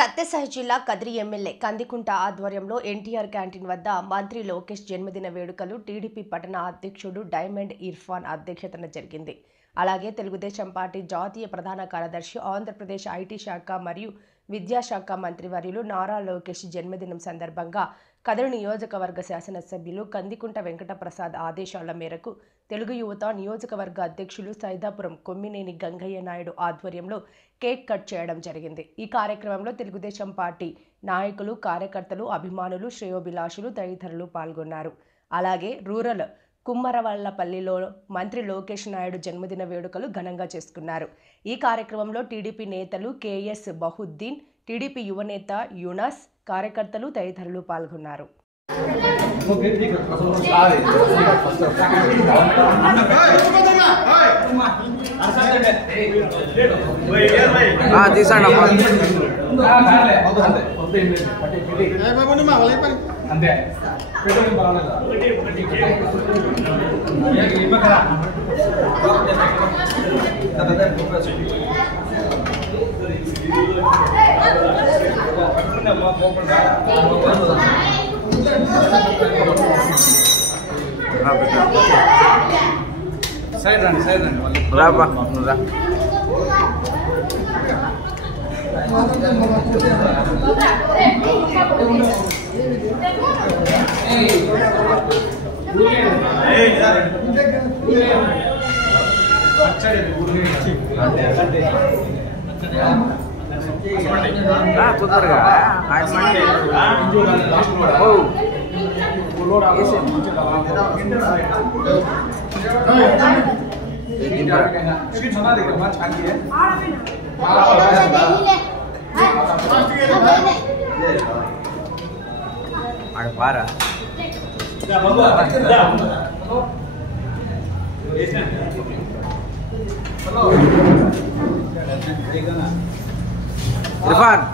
సత్యసాయి జిల్లా కదిరి ఎమ్మెల్యే కందికుంట ఆధ్వర్యంలో ఎన్టీఆర్ క్యాంటీన్ వద్ద మంత్రి లోకేష్ జన్మదిన వేడుకలు టీడీపీ పట్టణ అధ్యక్షుడు డైమండ్ ఇర్ఫాన్ అధ్యక్షతన జరిగింది. అలాగే తెలుగుదేశం పార్టీ జాతీయ ప్రధాన కార్యదర్శి, ఆంధ్రప్రదేశ్ ఐటీ శాఖ మరియు విద్యాశాఖ మంత్రివర్యులు నారా లోకేష్ జన్మదినం సందర్భంగా కదిరి నియోజకవర్గ శాసనసభ్యులు కందికుంట వెంకటప్రసాద్ ఆదేశాల మేరకు తెలుగు యువత నియోజకవర్గ అధ్యక్షులు సైదాపురం కొమ్మినేని గంగయ్య నాయుడు ఆధ్వర్యంలో కేక్ కట్ చేయడం జరిగింది. ఈ కార్యక్రమంలో తెలుగుదేశం పార్టీ నాయకులు, కార్యకర్తలు, అభిమానులు, శ్రేయోభిలాషులు తదితరులు పాల్గొన్నారు. అలాగే రూరల్ కుమ్మరవల్లపల్లిలో మంత్రి లోకేష్ నాయుడు జన్మదిన వేడుకలు ఘనంగా చేసుకున్నారు. ఈ కార్యక్రమంలో టీడీపీ నేతలు కేఎస్ బహుద్దీన్, టీడీపీ యువనేత యూనస్, కార్యకర్తలు తదితరులు పాల్గొన్నారు. సైడ్ రండి రాబా కుదరగా పారా ఇర్ఫాన్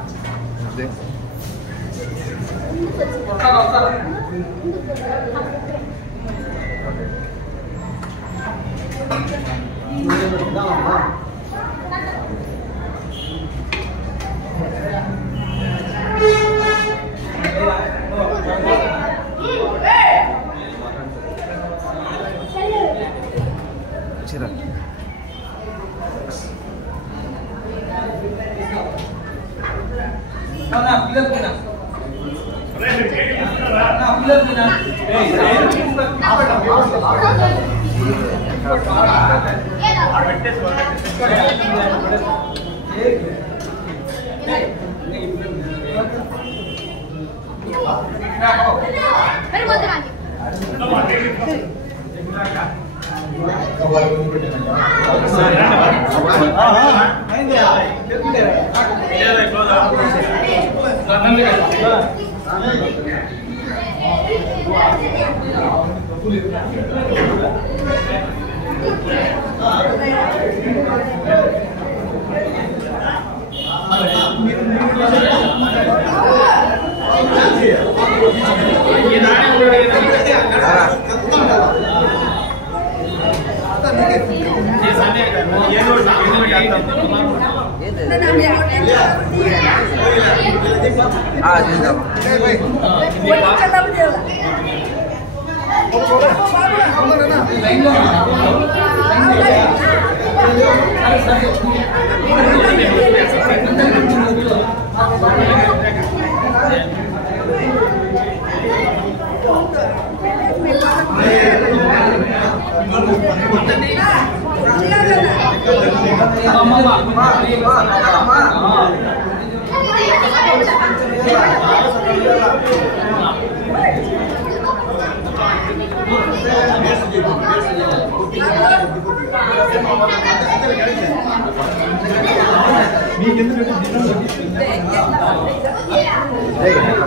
Hey,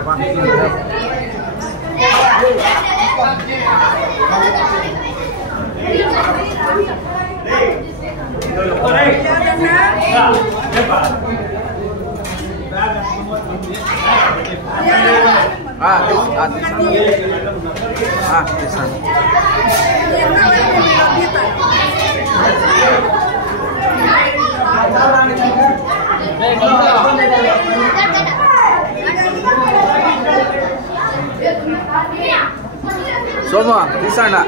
బాబు తీసాడా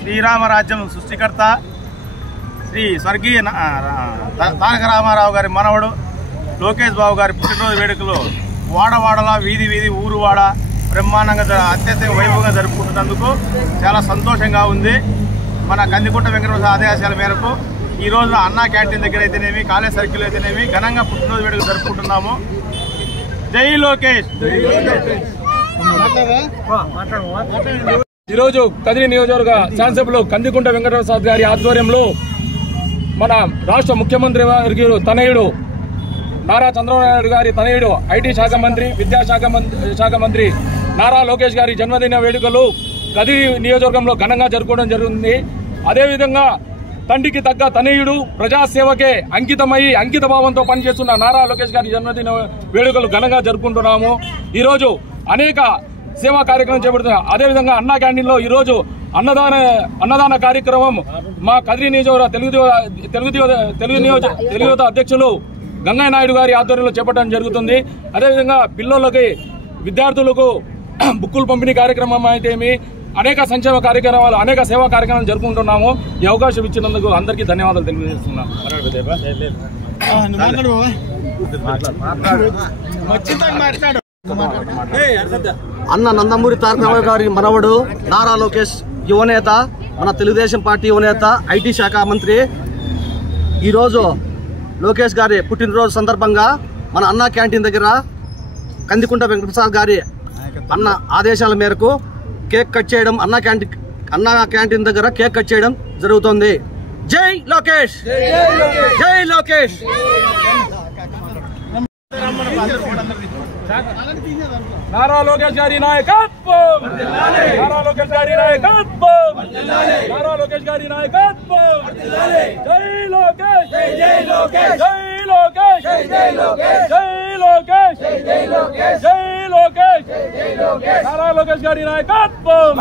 శ్రీరామరాజ్యం సృష్టికర్త శ్రీ స్వర్గీయ తారక రామారావు గారి మనవడు లోకేష్ బాబు గారి పుట్టినరోజు వేడుకలు వాడవాడలా వీధి వీధి ఊరు వాడ బ్రహ్మాండంగా అత్యంత వైభవంగా జరుపుకుంటున్నందుకు చాలా సంతోషంగా ఉంది. మన కందికుంట వెంకటేశ్వర ఆదేశాల మేరకు ఈ రోజున అన్నా క్యాంటీన్ దగ్గర అయితేనేమి, కాలేజ్ సర్కిల్ అయితేనేమి ఘనంగా పుట్టినరోజు వేడుకలు జరుపుకుంటున్నాము. జై లోకేష్. ఈరోజు కదిరి నియోజకవర్గ శాసనసభలో కందికుంట వెంకటేశ్వర గారి ఆధ్వర్యంలో మన రాష్ట్ర ముఖ్యమంత్రి వర్గీయుడు తనయుడు నారా చంద్రబాబు నాయుడు గారి తనయుడు ఐటీ శాఖ మంత్రి, విద్యాశాఖ మంత్రి నారా లోకేష్ గారి జన్మదిన వేడుకలు కదిరి నియోజకవర్గంలో ఘనంగా జరుపుకోవడం జరుగుతుంది. అదేవిధంగా తండ్రికి తగ్గ తనయుడు ప్రజాసేవకే అంకిత భావంతో పనిచేస్తున్న నారా లోకేష్ గారి జన్మదిన వేడుకలు ఘనంగా జరుపుకుంటున్నాము. ఈరోజు అనేక సేవా కార్యక్రమం చేపడుతున్నాం. అదేవిధంగా అన్నా క్యాంటీన్లో ఈరోజు అన్నదాన కార్యక్రమం మా కదిరి నియోజకవర్గ తెలుగు యువత అధ్యక్షులు గంగయ్య నాయుడు గారి ఆధ్వర్యంలో చేపట్టడం జరుగుతుంది. అదేవిధంగా పిల్లలకి విద్యార్థులకు బుక్కులు పంపిణీ కార్యక్రమం అయితేమి అనేక సంక్షేమ కార్యక్రమాలు, అనేక సేవా కార్యక్రమాలు జరుపుకుంటున్నాము. ఈ అవకాశం ఇచ్చినందుకు అందరికీ ధన్యవాదాలు తెలియజేస్తున్నాం. అన్న నందమూరి తారక రామారావు గారి మనవడు నారా లోకేష్ యువనేత, మన తెలుగుదేశం పార్టీ యువనేత, ఐటీ శాఖ మంత్రి ఈరోజు లోకేష్ గారి పుట్టినరోజు సందర్భంగా మన అన్నా క్యాంటీన్ దగ్గర కందికుంట వెంకటప్రసాద్ గారి అన్న ఆదేశాల మేరకు కేక్ కట్ చేయడం, అన్నా క్యాంటీన్ దగ్గర కేక్ కట్ చేయడం జరుగుతుంది. జై లోకేష్, జై లోకేష్. నారా లోకేష్ గారి నాయకత్వం, నారా లోకేష్ గారి నాయకత్వం, నారా లోకేష్ గారి నాయకత్వం. జై లోకేష్, జై లోకేష్, జై లోకేష్, జై లోకేష్, జై లోకేష్, జై లోకేష్, జై లోకేష్, జై లోకేష్. నారా లోకేష్ గారి నాయకత్వం,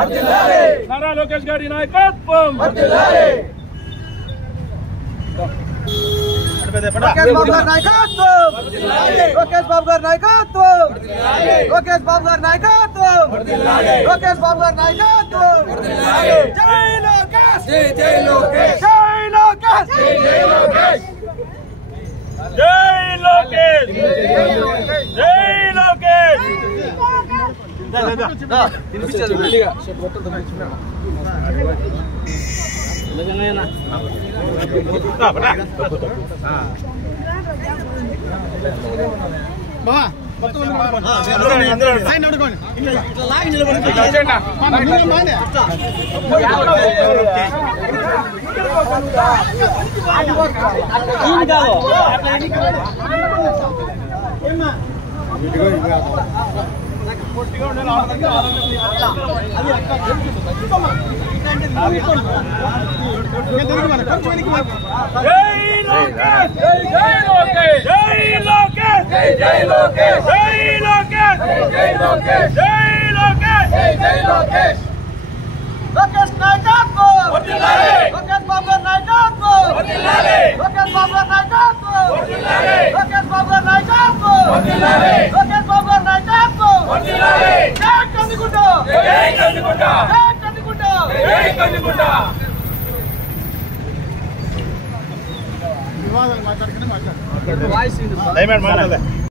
నారా లోకేష్ గారి నాయకత్వం. లోకేష్ బాబు గారి నాయకత్వం, లోకేష్ బాబు గారి నాయకత్వం, లోకేష్ బాబు గారి నాయకత్వం, లోకేష్ బాబు గారి నాయకత్వం. జై లోకేష్, జై లోకేష్, జై లోకేష్, జై లోకేష్, జై లోకేష్, జై లోకేష్. లోకేష్ నాయకత్వం, లోకేష్ బాబు గారి నాయకత్వం, లోకేష్ బాబు గారి నాయకత్వం, లోకేష్ బాబు గారి నాయకత్వం, లోకేష్ బాబు గారి నాయకత్వం. జై కందికుంట, జై కందికుంట, జై కందికుంట, జై కందికుంట. మాట్లాడుకుని